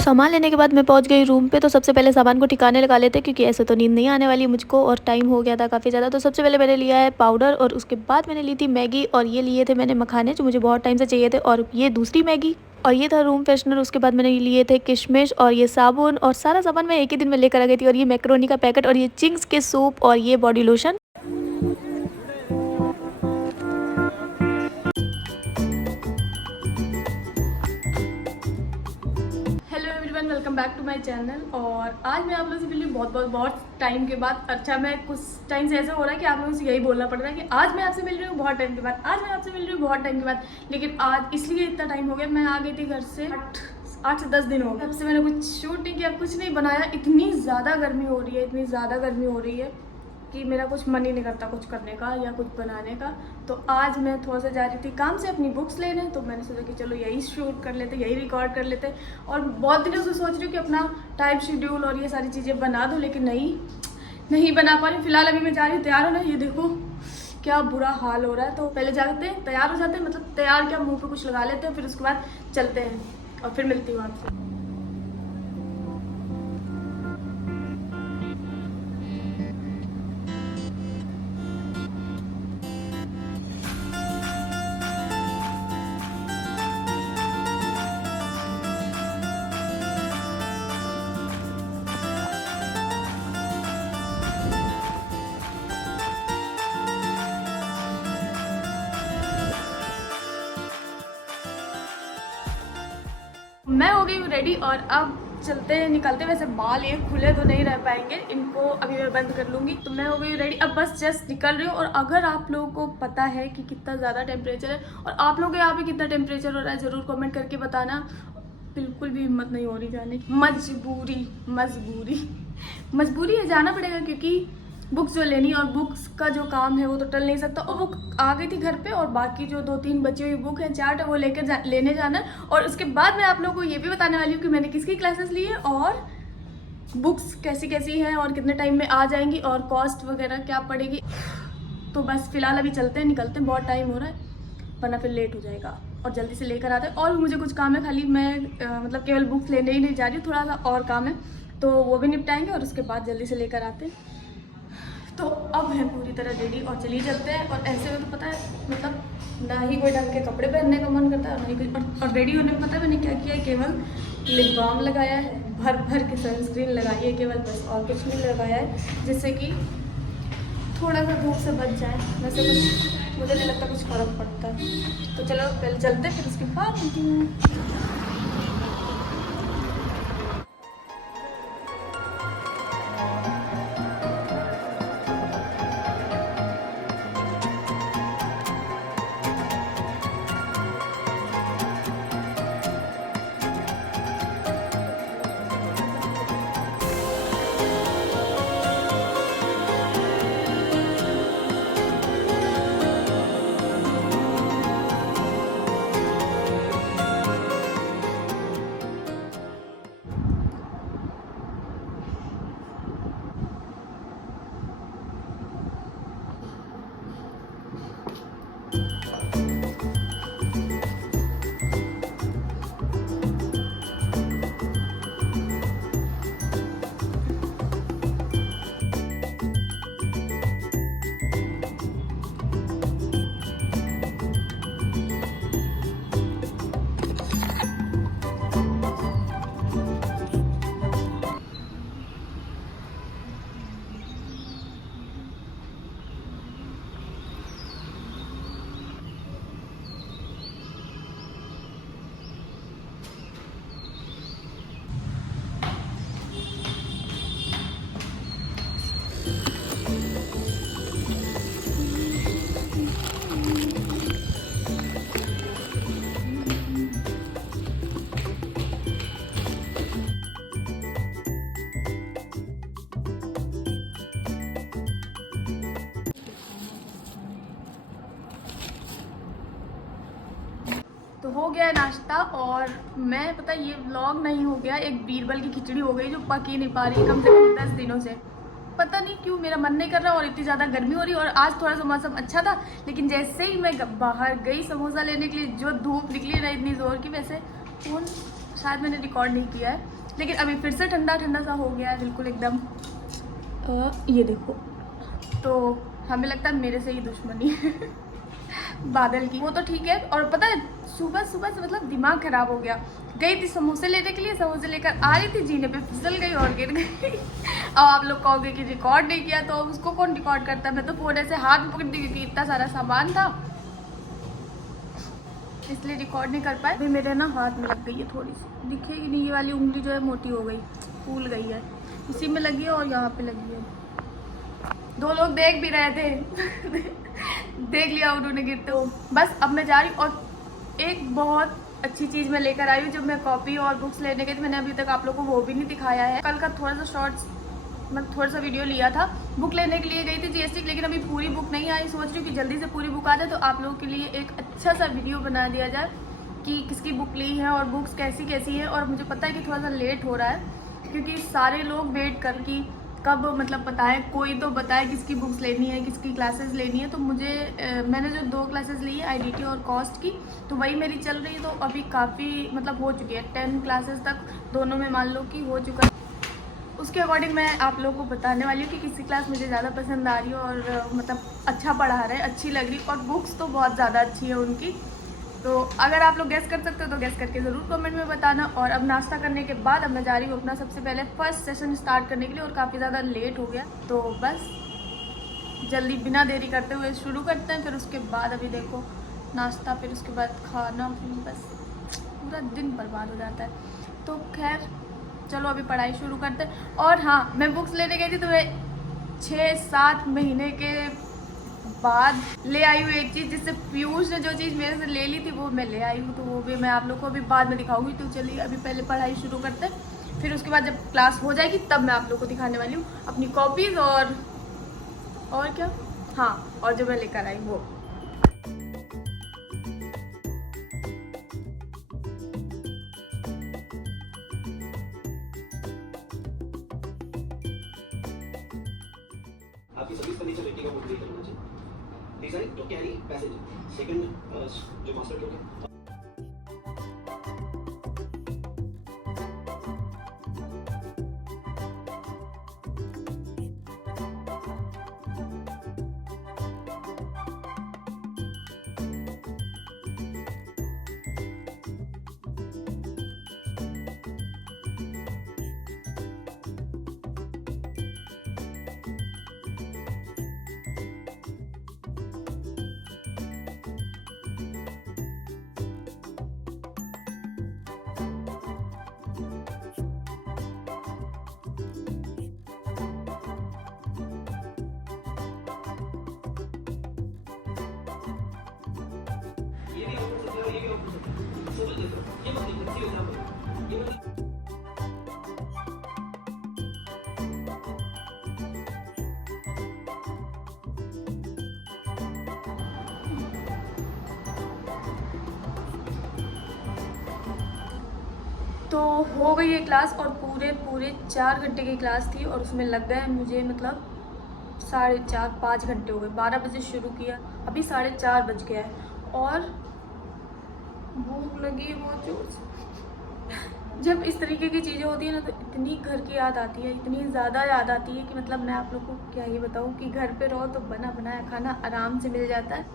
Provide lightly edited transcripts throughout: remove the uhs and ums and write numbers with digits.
सामान लेने के बाद मैं पहुंच गई रूम पे। तो सबसे पहले सामान को ठिकाने लगा लेते क्योंकि ऐसे तो नींद नहीं आने वाली मुझको और टाइम हो गया था काफ़ी ज़्यादा। तो सबसे पहले मैंने लिया है पाउडर और उसके बाद मैंने ली थी मैगी और ये लिए थे मैंने मखाने जो मुझे बहुत टाइम से चाहिए थे और ये दूसरी मैगी और ये था रूम फ्रेशनर। उसके बाद मैंने लिए थे किशमिश और ये साबुन और सारा सामान मैं एक ही दिन में लेकर आ गई थी। और ये मैक्रोनी का पैकेट और ये चिंग्स के सूप और ये body lotion. Hello everyone, welcome back to my channel. और आज मैं आप लोगों से मिली बहुत टाइम के बाद। अच्छा, मैं कुछ टाइम से ऐसा हो रहा है कि आप लोगों से यही बोलना पड़ रहा है कि आज मैं आपसे मिल रही हूँ बहुत टाइम के बाद, आज मैं आपसे मिल रही हूँ बहुत टाइम के बाद। लेकिन आज इसलिए इतना टाइम हो गया, मैं आ गई थी घर से 8 से 10 दिन हो गए। तब से मैंने कुछ शूट नहीं किया, कुछ नहीं बनाया। इतनी ज़्यादा गर्मी हो रही है, इतनी ज़्यादा गर्मी हो रही है कि मेरा कुछ मन ही नहीं करता कुछ करने का या कुछ बनाने का। तो आज मैं थोड़ा सा जा रही थी काम से अपनी बुक्स लेने, तो मैंने सोचा कि चलो यही शूट कर लेते, यही रिकॉर्ड कर लेते। और बहुत दिनों से सोच रही हूँ कि अपना टाइम शेड्यूल और ये सारी चीज़ें बना दूँ, लेकिन नहीं बना पा रही। फिलहाल अभी मैं जा रही हूँ तैयार होना। ये देखो क्या बुरा हाल हो रहा है। तो पहले जाते हैं, तैयार हो जाते हैं, मतलब तैयार क्या, मुँह पर कुछ लगा लेते हैं, फिर उसके बाद चलते हैं और फिर मिलती हूँ आपसे। मैं हो गई हूँ रेडी और अब चलते हैं, निकलते। वैसे बाल ये खुले तो नहीं रह पाएंगे, इनको अभी मैं बंद कर लूँगी। तो मैं हो गई रेडी, अब बस जस्ट निकल रही हूँ। और अगर आप लोगों को पता है कि कितना ज़्यादा टेम्परेचर है और आप लोगों के यहाँ पे कितना टेम्परेचर हो रहा है, ज़रूर कमेंट करके बताना। बिल्कुल भी हिम्मत नहीं हो रही जाने की। मजबूरी है, जाना पड़ेगा क्योंकि बुक्स जो लेनी और बुक्स का जो काम है वो तो टल नहीं सकता। और बुक आ गई थी घर पे और बाकी जो 2-3 बची हुई बुक है, चार्ट है, वो लेने जाना। और उसके बाद मैं आप लोगों को ये भी बताने वाली हूँ कि मैंने किसकी क्लासेस ली है और बुक्स कैसी कैसी हैं और कितने टाइम में आ जाएंगी और कॉस्ट वगैरह क्या पड़ेगी। तो बस फिलहाल अभी चलते हैं, निकलते हैं, बहुत टाइम हो रहा है वरना फिर लेट हो जाएगा। और जल्दी से लेकर आते हैं। और मुझे कुछ काम है, खाली मैं मतलब केवल बुक्स लेने ही नहीं जा रही हूँ, थोड़ा सा और काम है, तो वो भी निपटाएंगे और उसके बाद जल्दी से लेकर आते हैं। तो अब है पूरी तरह रेडी और चलिए चलते हैं। और ऐसे में तो पता है, मतलब ना ही कोई ढंग के कपड़े पहनने का मन करता है और ना ही कोई। और रेडी होने में पता है मैंने क्या किया है, केवल लिप बाम लगाया है, भर के सनस्क्रीन लगाई है केवल, बस और कुछ नहीं लगाया है, जिससे कि थोड़ा सा धूप से बच जाए। वैसे कुछ मुझे नहीं लगता कुछ फ़र्क पड़ता है। तो चलो पहले चलते हैं, फिर उसके बाद मिलती हूँ। तो हो गया है नाश्ता। और मैं पता ये व्लॉग नहीं हो गया, एक बीरबल की खिचड़ी हो गई जो पक ही नहीं पा रही है कम से कम 10 दिनों से। पता नहीं क्यों मेरा मन नहीं कर रहा और इतनी ज़्यादा गर्मी हो रही है। और आज थोड़ा सा मौसम अच्छा था, लेकिन जैसे ही मैं बाहर गई समोसा लेने के लिए, जो धूप निकली ना इतनी ज़ोर की, वैसे फ़ोन शायद मैंने रिकॉर्ड नहीं किया है, लेकिन अभी फिर से ठंडा ठंडा सा हो गया है बिल्कुल एकदम। ये देखो, तो हमें लगता है मेरे से ही दुश्मनी है बादल की। वो तो ठीक है, और पता है सुबह सुबह से मतलब दिमाग खराब हो गया। गई थी समोसे लेने के लिए, समोसे लेकर आ रही थी, जीने पे फिसल गई और गिर गई। अब आप लोग कहोगे कि रिकॉर्ड नहीं किया, तो उसको कौन रिकॉर्ड करता है। मैं तो फोन ऐसे हाथ में पकड़ दी क्योंकि इतना सारा सामान था, इसलिए रिकॉर्ड नहीं कर पाए। अभी मेरे ना हाथ में लग गई है थोड़ी सी, दिखेगी नहीं, ये वाली उंगली जो है मोटी हो गई, फूल गई है, इसी में लगी है और यहाँ पे लगी है। 2 लोग देख भी रहे थे देख लिया उन्होंने गिरते हो। बस अब मैं जा रही हूँ, और एक बहुत अच्छी चीज़ मैं लेकर आई हूँ। जब मैं कॉपी और बुक्स लेने गई थी, मैंने अभी तक आप लोगों को वो भी नहीं दिखाया है। कल का थोड़ा सा शॉर्ट्स, मैं थोड़ा सा वीडियो लिया था, बुक लेने के लिए गई थी जीएसटी, लेकिन अभी पूरी बुक नहीं आई। सोच रही हूँ कि जल्दी से पूरी बुक आ जाए तो आप लोगों के लिए एक अच्छा सा वीडियो बना दिया जाए कि किसकी बुक ली है और बुक्स कैसी कैसी है। और मुझे पता है कि थोड़ा सा लेट हो रहा है, क्योंकि सारे लोग वेट कर कि कब मतलब बताएं, कोई तो बताए किसकी बुक्स लेनी है, किसकी क्लासेस लेनी है। तो मुझे मैंने जो 2 क्लासेस ली है आईडीटी और कॉस्ट की, तो वही मेरी चल रही है। तो अभी काफ़ी मतलब हो चुकी है, 10 क्लासेस तक दोनों में मान लो कि हो चुका है। उसके अकॉर्डिंग मैं आप लोगों को बताने वाली हूँ कि किसी क्लास मुझे ज़्यादा पसंद आ रही है और मतलब अच्छा पढ़ा रहा है, अच्छी लग रही, और बुक्स तो बहुत ज़्यादा अच्छी है उनकी। तो अगर आप लोग गेस कर सकते हो तो गेस करके ज़रूर कमेंट में बताना। और अब नाश्ता करने के बाद अब मैं जा रही हूँ अपना सबसे पहले फर्स्ट सेशन स्टार्ट करने के लिए, और काफ़ी ज़्यादा लेट हो गया, तो बस जल्दी बिना देरी करते हुए शुरू करते हैं। फिर उसके बाद अभी देखो नाश्ता, फिर उसके बाद खाना, फिर बस पूरा दिन बर्बाद हो जाता है। तो खैर चलो अभी पढ़ाई शुरू करते हैं। और हाँ, मैं बुक्स लेने गई थी तो मैं 6-7 महीने के बाद ले आई हूँ एक चीज़, जिससे पीयूष ने जो चीज़ मेरे से ले ली थी वो मैं ले आई हूँ। तो वो भी मैं आप लोग को अभी बाद में दिखाऊंगी। तो चलिए अभी पहले पढ़ाई शुरू करते हैं, फिर उसके बाद जब क्लास हो जाएगी तब मैं आप लोग को दिखाने वाली हूँ अपनी कॉपीज़ और क्या, हाँ, और जो मैं लेकर आई वो। आपकी सर्विस फर्नीचर रेटिंग का बुक करना चाहिए। डिजाइन जो कैरी पैसेज सेकंड जो मास्टर लोग हैं। तो हो गई ये क्लास, और पूरे 4 घंटे की क्लास थी, और उसमें लग गए मुझे मतलब 4.5-5 घंटे हो गए। 12 बजे शुरू किया, अभी 4:30 बज गया है, और भूख लगी है बहुत जोर से। जब इस तरीके की चीज़ें होती है ना, तो इतनी घर की याद आती है, इतनी ज़्यादा याद आती है कि मतलब मैं आप लोग को क्या ही बताऊँ कि घर पे रहो तो बना बनाया खाना आराम से मिल जाता है,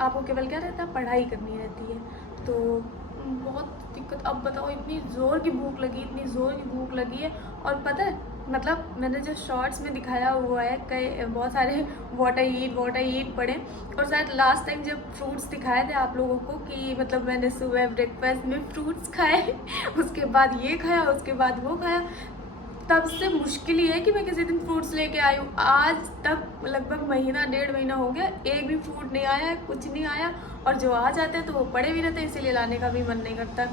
आपको केवल क्या रहता है, पढ़ाई करनी रहती है। तो बहुत दिक्कत। अब बताओ, इतनी ज़ोर की भूख लगी, इतनी ज़ोर की भूख लगी है। और पता है मतलब मैंने जो शॉर्ट्स में दिखाया हुआ है, कई बहुत सारे व्हाट आई ईट पढ़े, और शायद लास्ट टाइम जब फ्रूट्स दिखाए थे आप लोगों को कि मतलब मैंने सुबह ब्रेकफास्ट में फ्रूट्स खाए उसके बाद ये खाया, उसके बाद वो खाया, तब से मुश्किल ही है कि मैं किसी दिन फ्रूट्स लेके आई हूँ। आज तक लगभग महीना 1.5 महीना हो गया, एक भी फ्रूट नहीं आया है, कुछ नहीं आया, और जो आ जाते हैं तो वो पड़े भी रहते हैं, इसीलिए लाने का भी मन नहीं करता।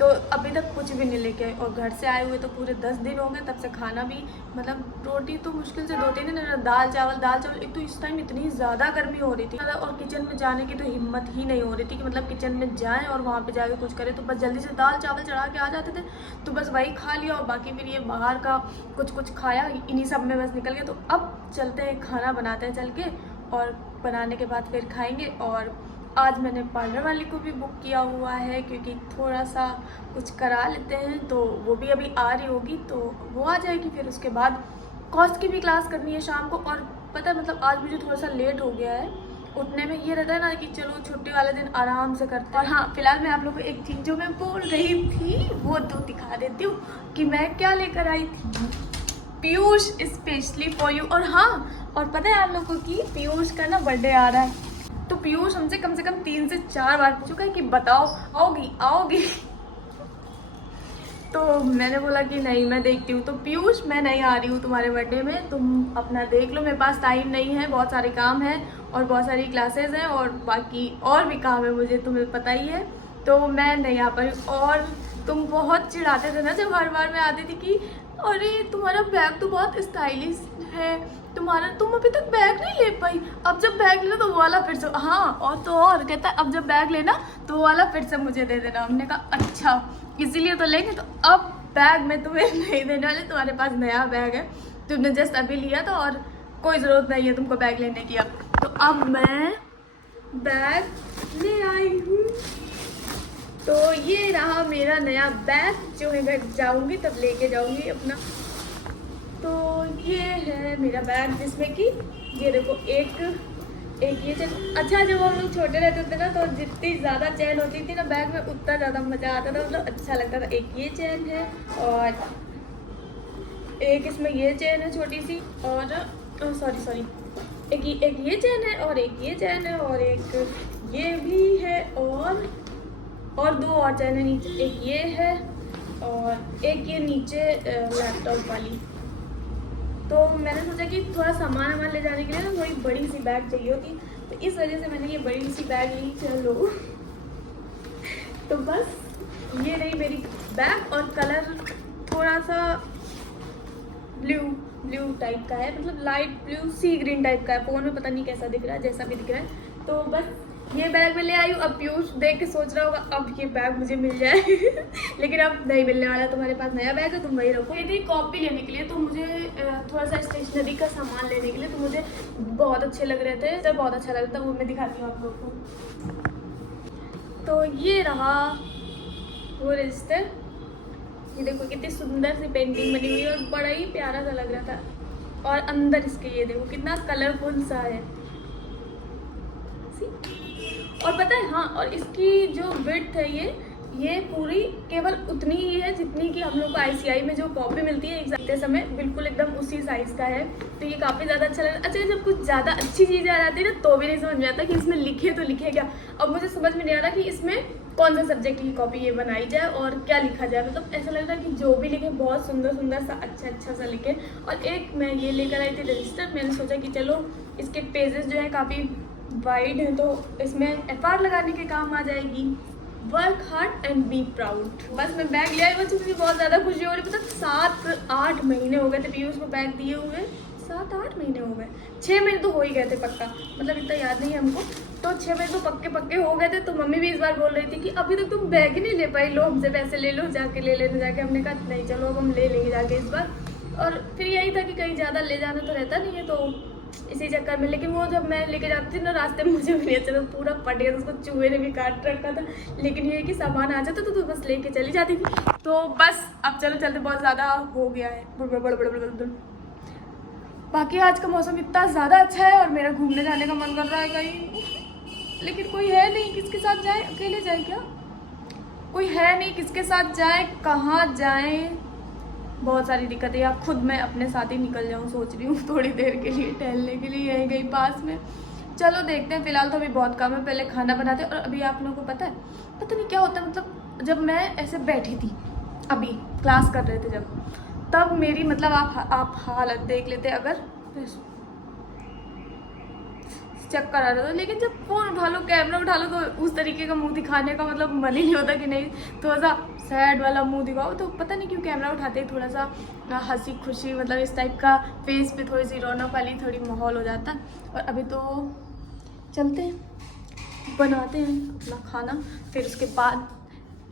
तो अभी तक कुछ भी नहीं लेके आए, और घर से आए हुए तो पूरे 10 दिन हो गए, तब से खाना भी मतलब रोटी तो मुश्किल से 2-3 दिन, दाल चावल। एक तो इस टाइम इतनी ज़्यादा गर्मी हो रही थी, और किचन में जाने की तो हिम्मत ही नहीं हो रही थी कि मतलब किचन में जाएं और वहाँ पे जाके कुछ करें। तो बस जल्दी से दाल चावल चढ़ा के आ जाते थे, तो बस वही खा लिया, और बाकी फिर ये बाहर का कुछ खाया, इन्हीं सब में बस निकल गया। तो अब चलते हैं, खाना बनाते हैं चल के, और बनाने के बाद फिर खाएंगे। और आज मैंने पार्लर वाली को भी बुक किया हुआ है क्योंकि थोड़ा सा कुछ करा लेते हैं, तो वो भी अभी आ रही होगी, तो वो आ जाएगी। फिर उसके बाद कॉस्ट की भी क्लास करनी है शाम को। और पता है मतलब आज मुझे थोड़ा सा लेट हो गया है उठने में। ये रहता है ना कि चलो छुट्टी वाले दिन आराम से करते हैं। और हाँ, फिलहाल मैं आप लोगों को एक चीज़ जो मैं बोल रही थी वो तो दिखा देती हूँ कि मैं क्या लेकर आई थी। Piyush specially for you. और हाँ, और पता है आप लोगों को कि पीयूष का ना बर्थडे आ रहा है, तो पीयूष हमसे कम से कम 3 से 4 बार पूछ चुका है कि बताओ आओगी आओगी। तो मैंने बोला कि नहीं मैं देखती हूँ। तो पीयूष मैं नहीं आ रही हूँ तुम्हारे बर्थडे में, तुम अपना देख लो, मेरे पास टाइम नहीं है, बहुत सारे काम हैं और बहुत सारी क्लासेस हैं और बाकी और भी काम है मुझे, तुम्हें पता ही है, तो मैं नहीं आ पा रही। और तुम बहुत चिढ़ाते थे ना जब हर बार मैं आती थी कि अरे तुम्हारा बैग तो बहुत स्टाइलिश है, तुम अभी तक बैग नहीं ले पाई, अब जब बैग लेना तो वो वाला फिर से। हाँ, और तो और कहता है अब जब बैग लेना तो वो वाला फिर से मुझे दे देना। हमने कहा अच्छा इसीलिए तो लेंगे, तो अब बैग में तुम्हें नहीं देने वाले, तुम्हारे पास नया बैग है, तुमने जस्ट अभी लिया था और कोई ज़रूरत नहीं है तुमको बैग लेने की अब। तो अब मैं बैग ले आई हूँ। तो ये रहा मेरा नया बैग जो मैं घर जाऊँगी तब लेके जाऊँगी अपना। तो ये है मेरा बैग जिसमें कि ये देखो एक ये चैन। अच्छा, जब हम लोग छोटे रहते थे ना तो जितनी ज़्यादा चैन होती थी ना बैग में उतना ज़्यादा मज़ा आता था, मतलब अच्छा लगता था। एक ये चैन है और एक इसमें ये चैन है छोटी सी, और सॉरी एक ये चैन है और एक ये चैन है और एक ये भी है और 2 और चैन है नीचे, एक ये है और एक ये नीचे लैपटॉप वाली। तो मैंने सोचा कि थोड़ा सामान ले जाने के लिए ना थोड़ी बड़ी सी बैग चाहिए होती, तो इस वजह से मैंने ये बड़ी सी बैग ली। चलो तो बस ये रही मेरी बैग, और कलर थोड़ा सा ब्लू टाइप का है, मतलब लाइट ब्लू सी ग्रीन टाइप का है। फ़ोन में पता नहीं कैसा दिख रहा है, जैसा भी दिख रहा है। तो बस ये बैग में ले आई हूँ। अब पीयूष देख के सोच रहा होगा अब ये बैग मुझे मिल जाए लेकिन अब नहीं मिलने वाला, तुम्हारे पास नया बैग है तुम वही रखो। ये थी कॉपी लेने के लिए, तो मुझे थोड़ा सा स्टेशनरी का सामान लेने के लिए, तो मुझे बहुत अच्छे लग रहे थे, जब बहुत अच्छा लग रहा था वो मैं दिखाती हूँ आप लोग को। तो ये रहा वो रजिस्टर, ये देखो कितनी सुंदर सी पेंटिंग बनी हुई है और बड़ा ही प्यारा सा लग रहा था। और अंदर इसके ये देखो कितना कलरफुल सा है। और पता है हाँ, और इसकी जो विड्थ है ये पूरी केवल उतनी ही है जितनी कि हम लोग को ICI में जो कॉपी मिलती है एग्जाम समय, बिल्कुल एकदम उसी साइज़ का है। तो ये काफ़ी ज़्यादा अच्छा लग रहा है। अच्छा, जब कुछ ज़्यादा अच्छी चीज़ें आ जाती है ना तो भी नहीं समझ में आता कि इसमें लिखे तो लिखे क्या। अब मुझे समझ में नहीं आ रहा कि इसमें कौन सा सब्जेक्ट की कॉपी ये बनाई जाए और क्या लिखा जाए। मतलब ऐसा लग रहा है कि जो भी लिखे बहुत सुंदर सुंदर सा अच्छा सा लिखे। और एक मैं ये लेकर आई थी रजिस्टर, मैंने सोचा कि चलो इसके पेजेस जो है काफ़ी वाइड है तो इसमें FR लगाने के काम आ जाएगी। Work hard and be proud. बस मैं बैग ले आई, बस मुझे बहुत ज़्यादा खुशी हो रही। मतलब 7-8 महीने हो गए थे पीयूष को बैग दिए हुए, 7-8 महीने हो गए, 6 महीने तो हो ही गए थे पक्का, मतलब इतना याद नहीं है हमको, तो 6 महीने तो पक्के हो गए थे। तो मम्मी भी इस बार बोल रही थी कि अभी तक तुम बैग ही नहीं ले पाई, लो हमसे पैसे ले लो, जाके ले लेने जाके। हमने कहा नहीं चलो अब हम ले लेंगे जाके इस बार। और फिर यही था कि कहीं ज़्यादा ले जाना तो रहता नहीं है, तो इसी चक्कर में। लेकिन वो जब मैं लेके जाती थी ना रास्ते में मुझे भी नहीं अच्छा था, पूरा फट गया था, उसको चूहे ने भी काट रखा था। लेकिन ये कि सामान आ जाता तो बस लेके चली जाती थी। तो बस अब चलो चलते, बहुत ज़्यादा हो गया है बड़। बाकी आज का मौसम इतना ज़्यादा अच्छा है और मेरा घूमने जाने का मन कर रहा है कहीं, लेकिन कोई है नहीं, किसके साथ जाए, अकेले जाए क्या, कोई है नहीं, किसके साथ जाए, कहाँ जाए, बहुत सारी दिक्कतें। या खुद मैं अपने साथ ही निकल जाऊँ सोच रही हूँ थोड़ी देर के लिए टहलने के लिए यहीं कहीं पास में। चलो देखते हैं, फिलहाल तो अभी बहुत काम है, पहले खाना बनाते हैं। और अभी आप लोगों को पता नहीं क्या होता है, मतलब जब मैं ऐसे बैठी थी अभी क्लास कर रहे थे जब, तब मेरी मतलब आप हालत देख लेते अगर चक्कर आ रहा था। लेकिन जब फ़ोन उठा लो, कैमरा उठा लो, तो उस तरीके का मुंह दिखाने का मतलब मन ही नहीं होता कि नहीं थोड़ा सा सैड वाला मुंह दिखाओ। तो पता नहीं क्यों कैमरा उठाते ही थोड़ा सा हंसी खुशी, मतलब इस टाइप का फेस पे थोड़ी सी रौनक वाली थोड़ी माहौल हो जाता। और अभी तो चलते हैं, बनाते हैं अपना खाना, फिर उसके बाद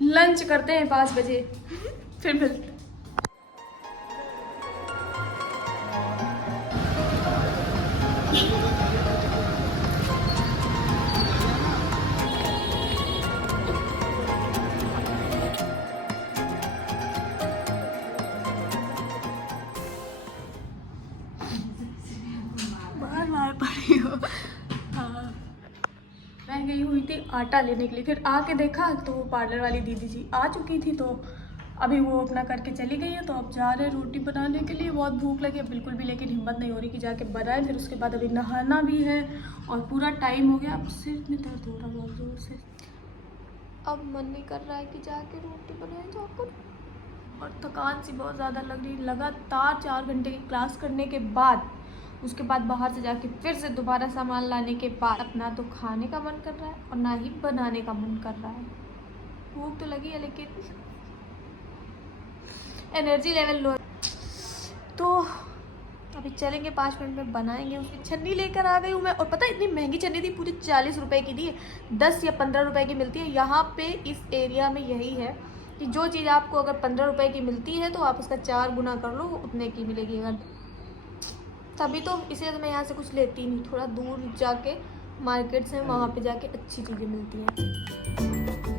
लंच करते हैं 5 बजे फिर मिलते हैं। रही हो। हाँ, मैं गई हुई थी आटा लेने के लिए, फिर आके देखा तो वो पार्लर वाली दीदी जी आ चुकी थी, तो अभी वो अपना करके चली गई है। तो अब जा रहे हैं रोटी बनाने के लिए। बहुत भूख लगी है बिल्कुल भी, लेकिन हिम्मत नहीं हो रही कि जाके बनाए। फिर उसके बाद अभी नहाना भी है और पूरा टाइम हो गया। अब सिर में दर्द हो रहा बहुत ज़ोर से, अब मन नहीं कर रहा है कि जाके रोटी बनाए जाकर। और थकान सी बहुत ज़्यादा लग रही, लगातार 4 घंटे की क्लास करने के बाद, उसके बाद बाहर से जाके फिर से दोबारा सामान लाने के बाद, अपना तो खाने का मन कर रहा है और ना ही बनाने का मन कर रहा है। भूख तो लगी है लेकिन एनर्जी लेवल लो। तो अभी चलेंगे 5 मिनट में बनाएंगे। उसकी छन्नी लेकर आ गई हूँ मैं, और पता है इतनी महंगी छन्नी थी, पूरी 40 रुपए की थी। 10 या 15 रुपए की मिलती है यहाँ पे। इस एरिया में यही है कि जो चीज़ आपको अगर 15 रुपए की मिलती है तो आप उसका 4 गुना कर लो, उतने की मिलेगी। अगर तभी तो, इसलिए तो मैं यहाँ से कुछ लेती नहीं, थोड़ा दूर जाके मार्केट से वहाँ पे जाके अच्छी चीज़ें मिलती हैं।